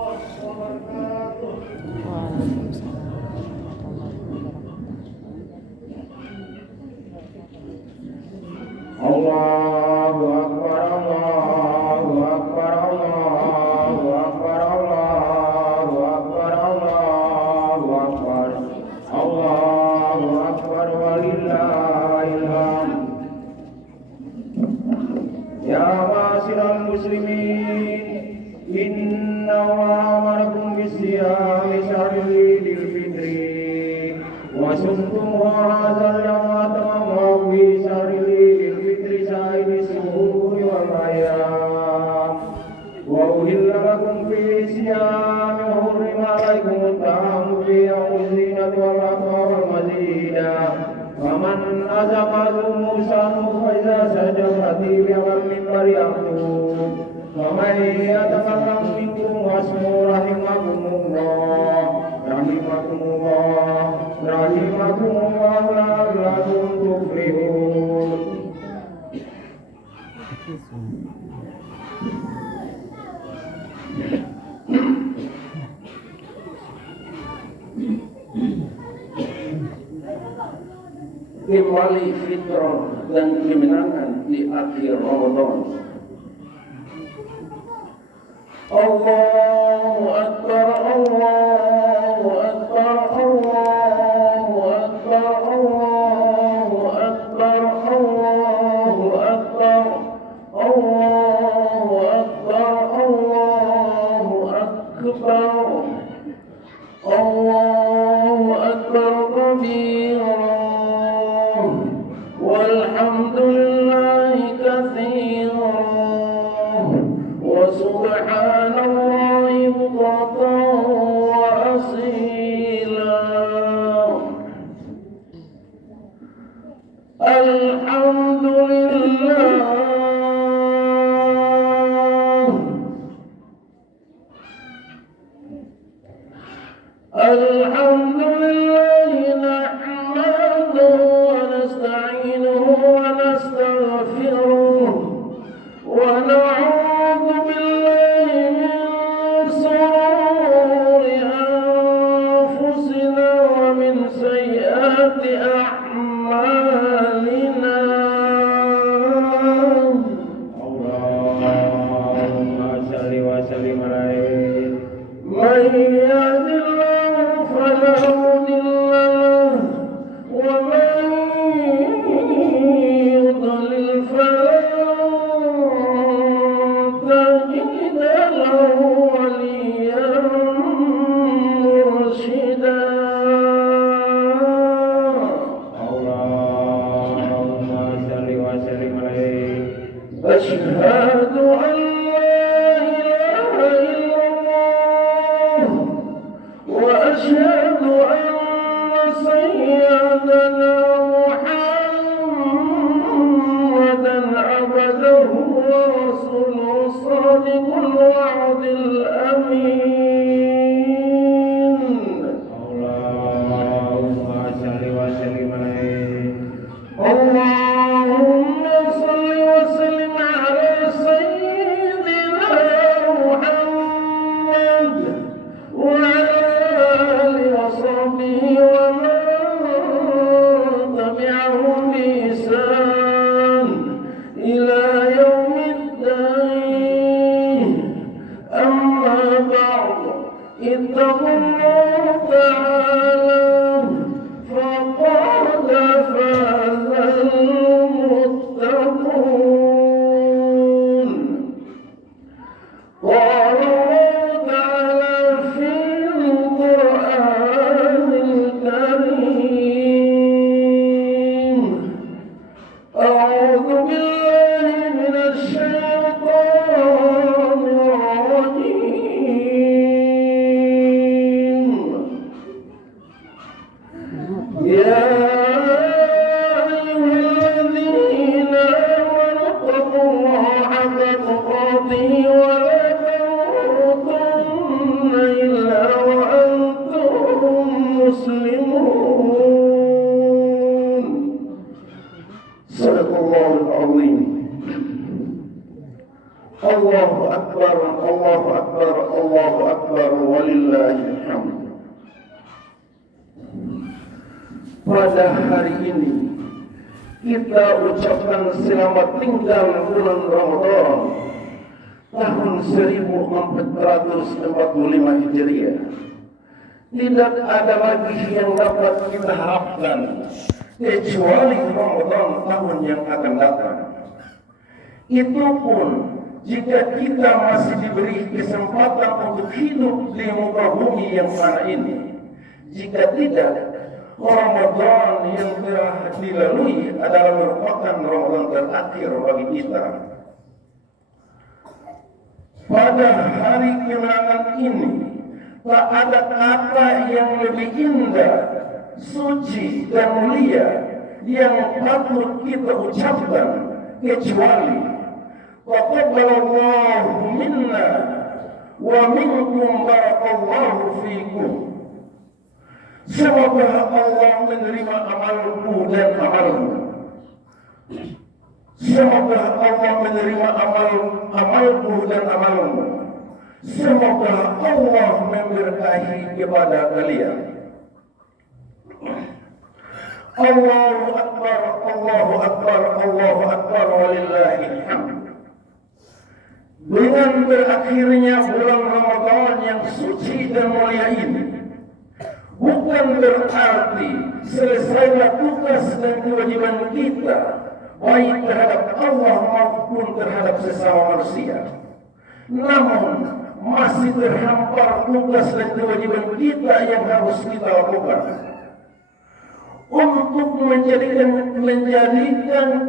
Waalaikumsalam warahmatullahi wabarakatuh. Allahu Akbar, Allahu Akbar, Allahu Akbar, Allahu Akbar, Allahu Akbar, Allahu Akbar, walillahil hamd. Ya ma'asyiral muslimin, inna Allaha amarakum bisiyami syahridil fitri wa sumtum hadzal yawma tamammu bi syahridil fitri sa'idi suhuri wal ayyam wa uhilla lakum fi siyami wa hurrima alaykum at-ta'amu fi yawmin wal afwa wal mazida faman azaqadu Musa fa iza sajadati bi al-minbar yaqtub ومن يتكلم منكم واسمه رحمكم الله لعلكم تفلحون. Kembali fitrah dan kemenangan di akhir Ramadan. Allahu Akbar, Allahu Akbar, Allahu Akbar, Allahu Akbar, Allahu Akbar, Allahu Akbar, Allahu Akbar, Allahu Akbar kabira walhamdulillahi katsira wa subhanallahi bukratan wa asila. Alhamdulillah, alhamdulillah nahmaduhu wa nasta'inuhu wa nastaghfiruh wa na'udzu billahi min shururi anfusina wa min sayyiati a'malina. Allahumma shalli wa sallim alaihi man yahdihillahu fala mudilla lahu wa man yudlil fala تجد له وليا مرشدا. اللهم صل وسلم عليه. أشهد أن لا إله إلا الله وأشهد أن سيدنا محمدا عبده ورسوله صادق الوعد الأمين. اللهم صل وسلم عليه. اللهم صل وسلم على سيدنا محمد وعلى آله وصحبه ومن تبعهم بإحسان إلى يوم الدين. أما بعد، اتقوا الله تعالى فقد فاز المتقون. قال الله تعالى في القرآن الكريم: أعوذ بالله من الشيطان الرجيم. يا أيها الذين آمنوا اتقوا الله حق تقاته ولا تموتن إلا وأنتم مسلمون. صدق الله العظيم. الله أكبر، الله أكبر، الله Allahu Akbar walillahil hamd. Pada hari ini kita ucapkan selamat tinggal bulan Ramadan tahun 1445 Hijriah. Tidak ada lagi yang dapat kita harapkan kecuali Ramadan tahun yang akan datang. Itu pun jika kita masih diberi kesempatan untuk hidup di muka bumi yang mana ini. Jika tidak, Ramadan yang telah dilalui adalah merupakan Ramadan terakhir bagi kita. Pada hari kemenangan ini, tak ada kata yang lebih indah, suci dan mulia yang patut kita ucapkan kecuali Taqabbalallahu minna wa minkum barakallahu fikum. Semoga Allah menerima amalku dan amalmu. Semoga Allah menerima amalku dan amalmu. Semoga Allah memberkahi kepada kalian. Allahu Akbar, Allahu Akbar, Allahu Akbar, walillahil hamd. Dengan berakhirnya bulan Ramadan yang suci dan mulia ini, bukan berarti selesailah tugas dan kewajiban kita, baik terhadap Allah maupun terhadap sesama manusia. Namun, masih terhampar tugas dan kewajiban kita yang harus kita lakukan untuk menjadikan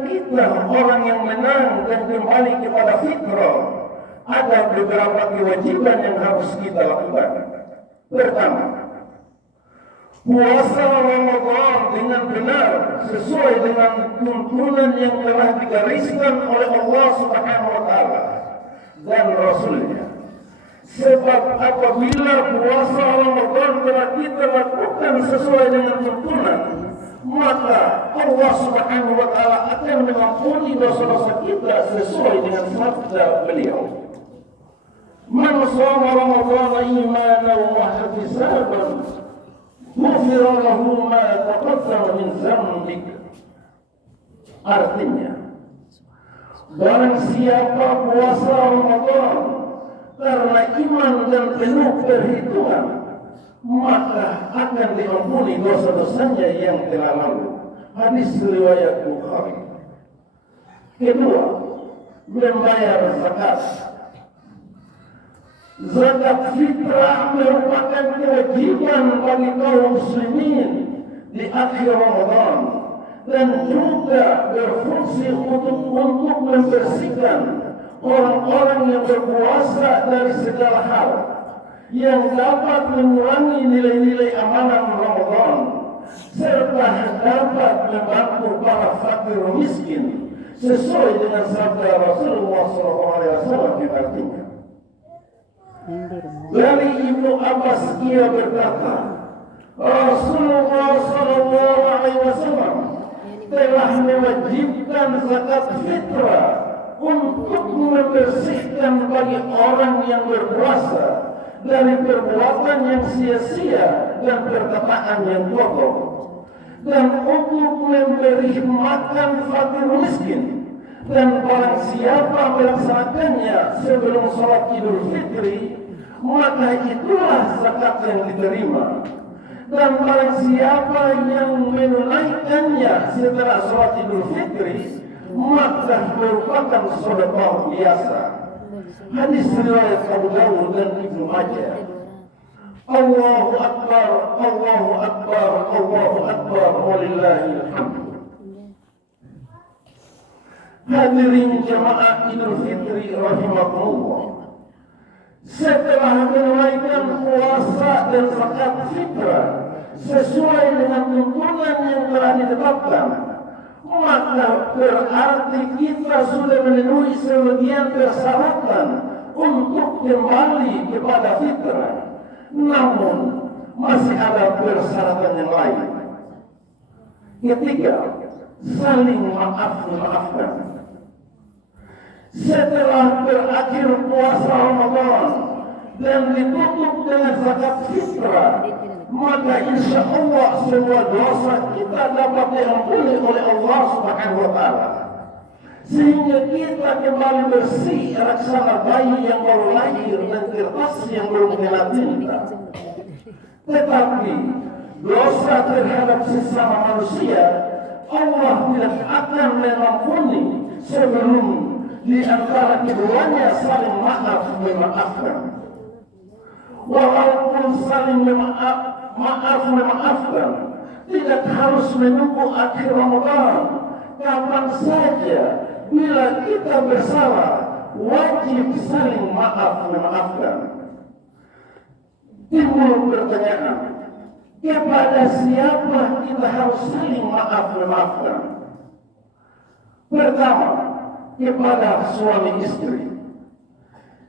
kita orang yang menang dan kembali kepada fitrah. Ada beberapa kewajiban yang harus kita lakukan. Pertama, puasa Ramadan dengan benar sesuai dengan tuntunan yang telah digariskan oleh Allah Subhanahu wa taala dan Rasulnya. Sebab apabila puasa Ramadan telah kita lakukan sesuai dengan tuntunan, maka Allah Subhanahu wa taala akan mengampuni dosa-dosa kita sesuai dengan sabda beliau. Man shoma Ramadhana imanan wa ihtisaban ghufira lahu ma taqaddama min dzambik. Artinya, barang siapa puasa Ramadan karena iman dan penuh perhitungan, maka akan diampuni dosa-dosanya yang telah lalu. Hadis riwayat Bukhari. Kedua, membayar zakat. Zakat fitrah merupakan kewajiban bagi kaum muslimin di akhir Ramadan dan juga berfungsi untuk membersihkan orang-orang yang berpuasa dari segala hal yang dapat mengurangi nilai-nilai amalan Ramadan serta dapat membantu para fakir miskin sesuai dengan sabda Rasulullah SAW yang artinya, dari Ibnu Abbas ia berkata, Rasulullah SAW telah mewajibkan zakat fitrah untuk membersihkan bagi orang yang berpuasa dari perbuatan yang sia-sia dan perkataan yang kotor, dan untuk memberi makan fakir miskin. Dan barang siapa melaksanakannya sebelum sholat Idul Fitri, maka itulah zakat yang diterima. Dan barang siapa yang menunaikannya setelah sholat Idul Fitri, maka merupakan sedekah biasa. Hadis riwayat Abu Dawud dan Ibnu Majah. Allahu Akbar, Allahu Akbar, Allahu Akbar, walillahil hamd. Hadirin jamaah Idul Fitri rahimakumullah. Setelah menunaikan puasa dan zakat fitrah sesuai dengan tuntunan yang telah ditetapkan, maka berarti kita sudah memenuhi sebagian persyaratan untuk kembali kepada fitrah. Namun masih ada persyaratan yang lain. Ketiga, saling memaafkan. Setelah berakhir puasa Ramadan dan ditutup dengan zakat fitrah, maka insya Allah semua dosa kita dapat diampuni oleh Allah Subhanahu wa Ta'ala, sehingga kita kembali bersih laksana bayi yang baru lahir dan kertas yang belum kena tinta. Tetapi dosa terhadap sesama manusia Allah tidak akan mengampuni sebelum di antara keduanya saling memaafkan. Walaupun saling memaafkan, tidak harus menunggu akhir Ramadan. Kapan saja bila kita bersalah, wajib saling memaafkan. Timbul pertanyaan, kepada siapa kita harus saling memaafkan? Pertama, kepada suami istri.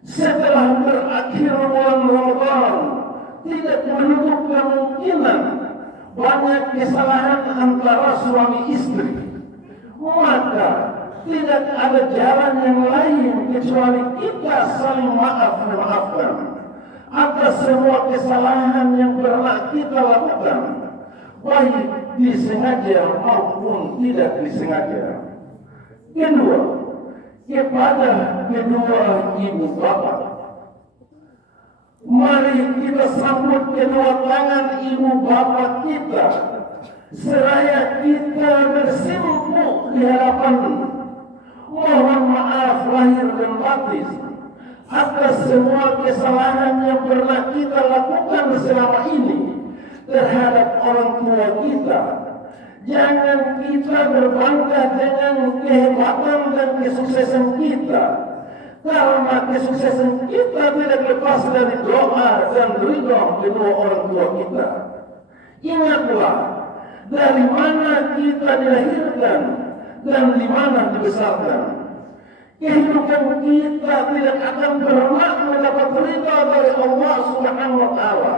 Setelah berakhir bulan Ramadan, tidak menutup kemungkinan banyak kesalahan antara suami istri. Maka tidak ada jalan yang lain kecuali kita saling memaafkan atas semua kesalahan yang pernah kita lakukan, baik disengaja maupun tidak disengaja. Kedua, kepada kedua ibu bapak, mari kita sambut kedua tangan ibu bapak kita, seraya kita bersimpuh di hadapan mohon maaf lahir dan batin atas semua kesalahan yang pernah kita lakukan selama ini terhadap orang tua kita. Jangan kita berbangga dengan kehebatan dan kesuksesan kita, karena kesuksesan kita tidak lepas dari doa dan ridha kedua orang tua kita. Ingatlah dari mana kita dilahirkan dan di mana dibesarkan. Kehidupan kita tidak akan pernah mendapat ridha dari Allah Subhanahu wa Ta'ala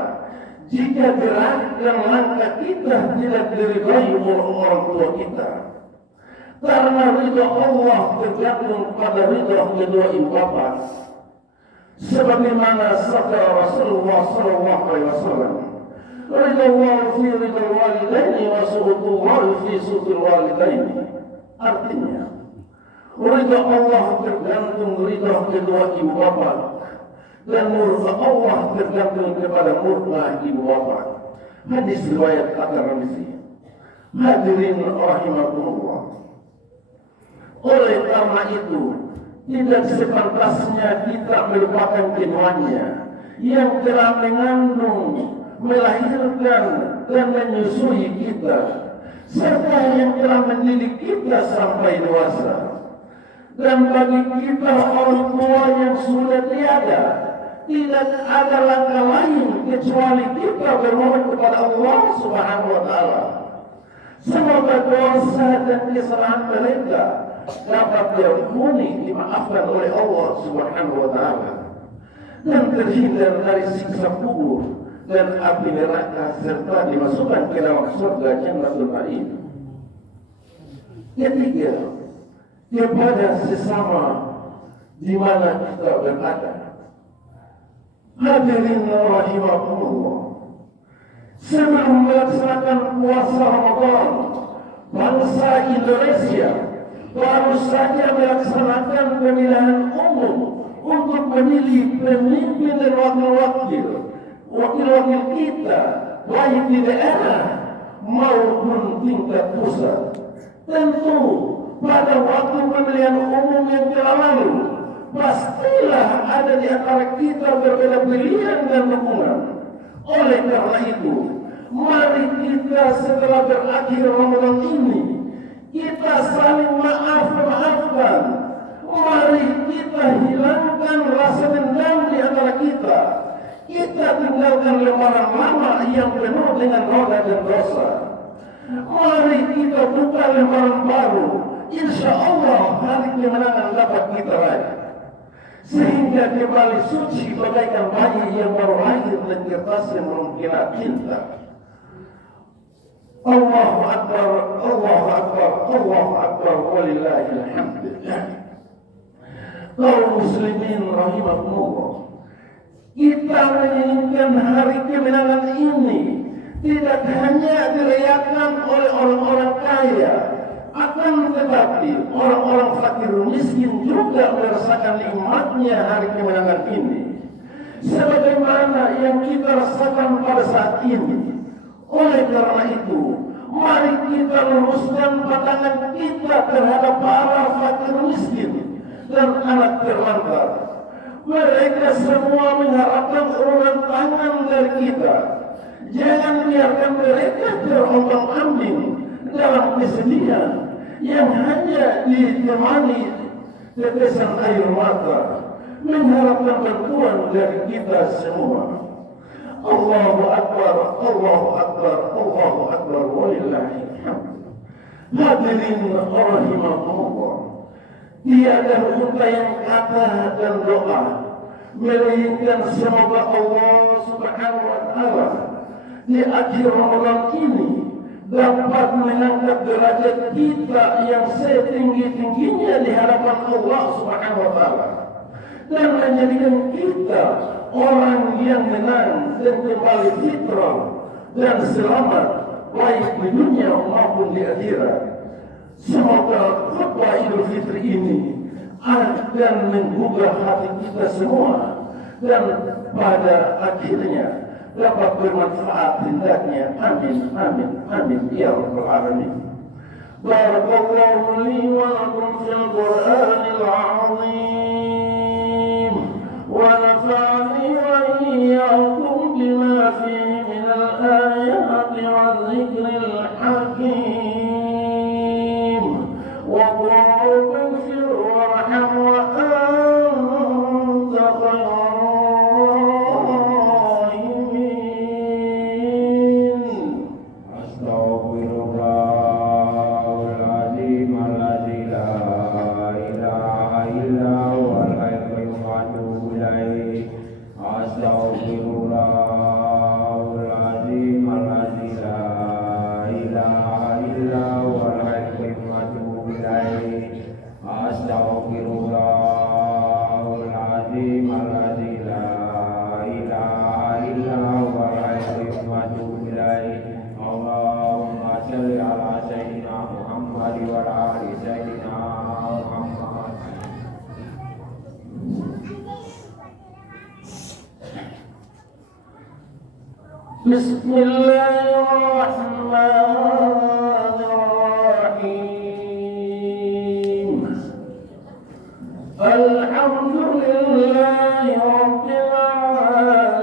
jika gerak dan langkah kita tidak diridhai oleh orang tua kita. Karena ridha Allah tergantung pada ridha kedua ibu bapa. Sebagaimana sabda Rasulullah sallallahu alaihi wasallam, ridha Allah fi ridha walidaini wa suhutullah fi suhul walidaini. Artinya, ridha Allah tergantung ridha kedua ibu bapa, dan murka Allah tergantung kepada murka ibu bapa. Hadis riwayat At-Tirmidzi. Hadirin rahimakumullah. Oleh karena itu, tidak sepantasnya kita melupakan keduanya yang telah mengandung, melahirkan dan menyusui kita, serta yang telah mendidik kita sampai dewasa. Dan bagi kita orang tua yang sudah tiada, tidak ada langkah lain kecuali kita bermohon kepada Allah Subhanahu wa Ta'ala. Semoga dosa dan kesalahan mereka dapat diampuni, dimaafkan oleh Allah Subhanahu wa Ta'ala, dan terhindar dari siksa kubur dan api neraka, serta dimasukkan ke dalam surga Jannatul Ma'in. Ketiga, kepada sesama di mana kita berada. Hadirin rahimakumullah, sebelum melaksanakan puasa Ramadan, bangsa Indonesia baru saja melaksanakan pemilihan umum untuk memilih pemimpin dan wakil-wakil kita, baik di daerah maupun tingkat pusat. Tentu pada waktu pemilihan umum yang telah lalu, pastilah ada di antara kita berbeda pilihan dan dukungan. Oleh karena itu, mari kita setelah berakhir Ramadan ini, kita saling maafkan. Mari kita hilangkan rasa dendam di antara kita. Kita tinggalkan lembaran lama yang penuh dengan noda dan dosa. Mari kita buka lembaran baru. Insya Allah hari kemenangan dapat kita raih, sehingga kembali suci bagaikan bayi yang baru lahir dan kertas yang belum kena tinta. Allahu Akbar, Allahu Akbar, Allahu Akbar, walillahil hamd. Kaum muslimin rahimakumullah, Kita menginginkan hari kemenangan ini tidak hanya dirayakan oleh orang-orang kaya, akan tetapi orang-orang fakir miskin juga merasakan nikmatnya hari kemenangan ini. Sebagaimana yang kita rasakan pada saat ini. Oleh karena itu, mari kita luruskan pandangan kita terhadap para fakir miskin dan anak terlantar. Mereka semua mengharapkan uluran tangan dari kita. Jangan biarkan mereka terombang-ambing dalam kesedihan yang hanya ditemani tetesan air mata, mengharapkan bantuan dari kita semua. Allahu Akbar, Allahu Akbar, Allahu Akbar, walillahil hamd. Hadirin rahimakumullah. Tiada untaian kata dan doa melainkan semoga Allah Subhanahu wa taala di akhir Ramadan ini dapat mengangkat derajat kita yang setinggi-tingginya di hadapan Allah Subhanahu wa taala dan menjadikan kita orang yang menang dan kembali fitrah dan selamat baik di dunia maupun di akhirat. Semoga khutbah Idul Fitri ini akan menggugah hati kita semua dan pada akhirnya dapat bermanfaat hendaknya. Amin, amin, amin ya rabbal alamin. Barakallahu li wa lakum fil Qur'anil azim wa nafa'ani wa iyyakum bima fihi minal ayati wa dzikril hakim. Bismillahirrahmanirrahim. Alhamdulillahi rabbil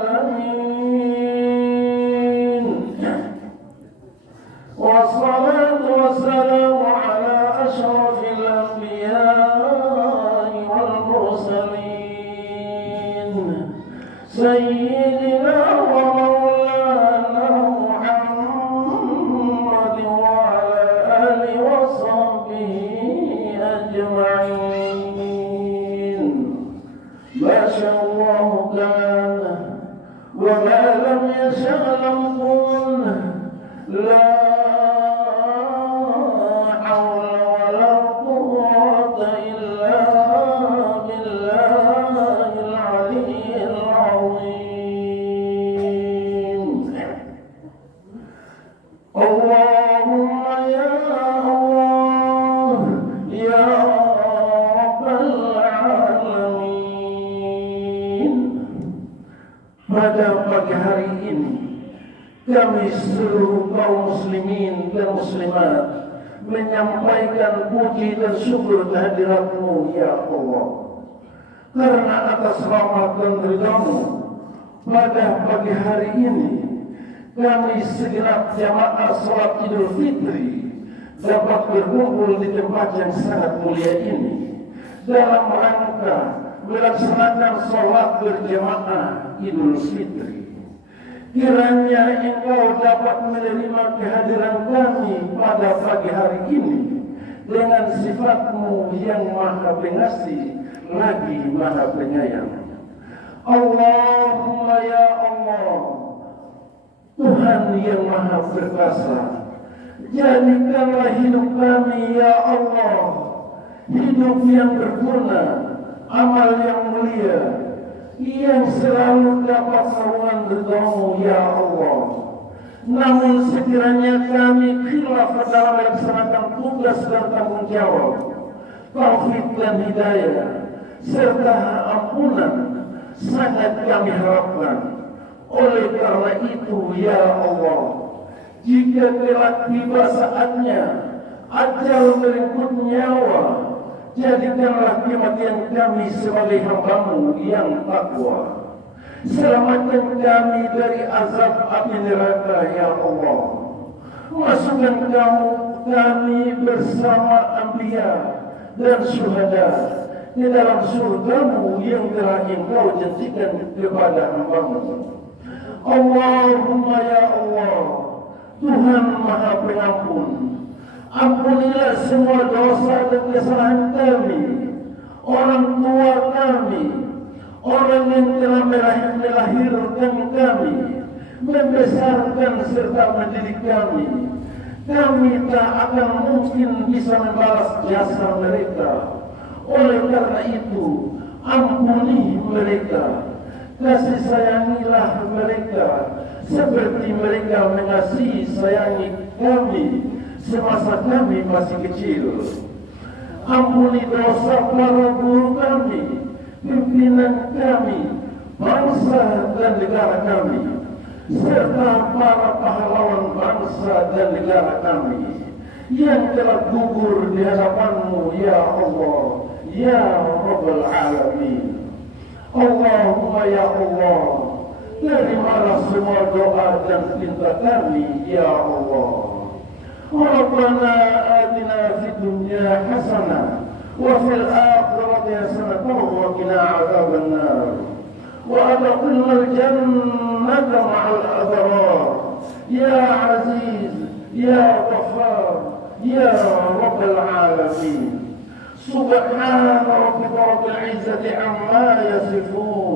alamin. Wassalatu wassalamu ala asyrafil anbiya'i wal mursalin. Sayyidina wa maulana Muhammad wa ala alihi wa sahbihi ajma'in. Masyaallah kana wa ma lam yasha' lam kun. La pada pagi hari ini kami seluruh kaum muslimin dan muslimat menyampaikan puji dan syukur kehadirat-Mu ya Allah, karena atas rahmat dan ridha-Mu pada pagi hari ini kami segenap jamaah salat Idul Fitri dapat berkumpul di tempat yang sangat mulia ini dalam rangka melaksanakan salat berjamaah Idul Fitri. Kiranya Engkau dapat menerima kehadiran kami pada pagi hari ini dengan sifat-Mu yang maha pengasih lagi maha penyayang. Allahumma ya Allah, Tuhan yang maha perkasa, jadikanlah hidup kami ya Allah hidup yang berguna, amal yang mulia, yang selalu dapat naungan ridhamu ya Allah. Namun sekiranya kami khilaf dalam melaksanakan tugas dan tanggung jawab, taufik dan hidayah serta ampunan sangat kami harapkan. Oleh karena itu ya Allah, jika telah tiba saatnya ajal merenggut nyawa, jadikanlah kematian kami sebagai hamba-Mu yang takwa. Selamatkan kami dari azab api neraka ya Allah. Masukkan kami bersama anbiya dan syuhada di dalam surga-Mu yang telah Engkau janjikan kepada hamba-Mu. Allahumma ya Allah, Tuhan Maha Pengampun, ampunilah semua dosa dan kesalahan kami, orang tua kami, orang yang telah melahirkan kami, membesarkan serta mendidik kami. Kami tak akan mungkin bisa membalas jasa mereka. Oleh karena itu, ampuni mereka, kasih sayangilah mereka seperti mereka mengasihi sayangi kami semasa kami masih kecil. Ampuni dosa para guru kami, pimpinan kami, bangsa dan negara kami, serta para pahlawan bangsa dan negara kami yang telah gugur di hadapan-Mu ya Allah, ya Rabbal Alamin. Allahumma ya Allah, terimalah semua doa dan pinta kami ya Allah. Rabbana atina fid dunya hasanah wa fil akhirati hasanah wa qina adzaban nar wa adkhilnal jannata ma'al abrar ya aziz ya ghaffar ya rabbal alamin. Subhana rabbika rabbil izzati amma yasifun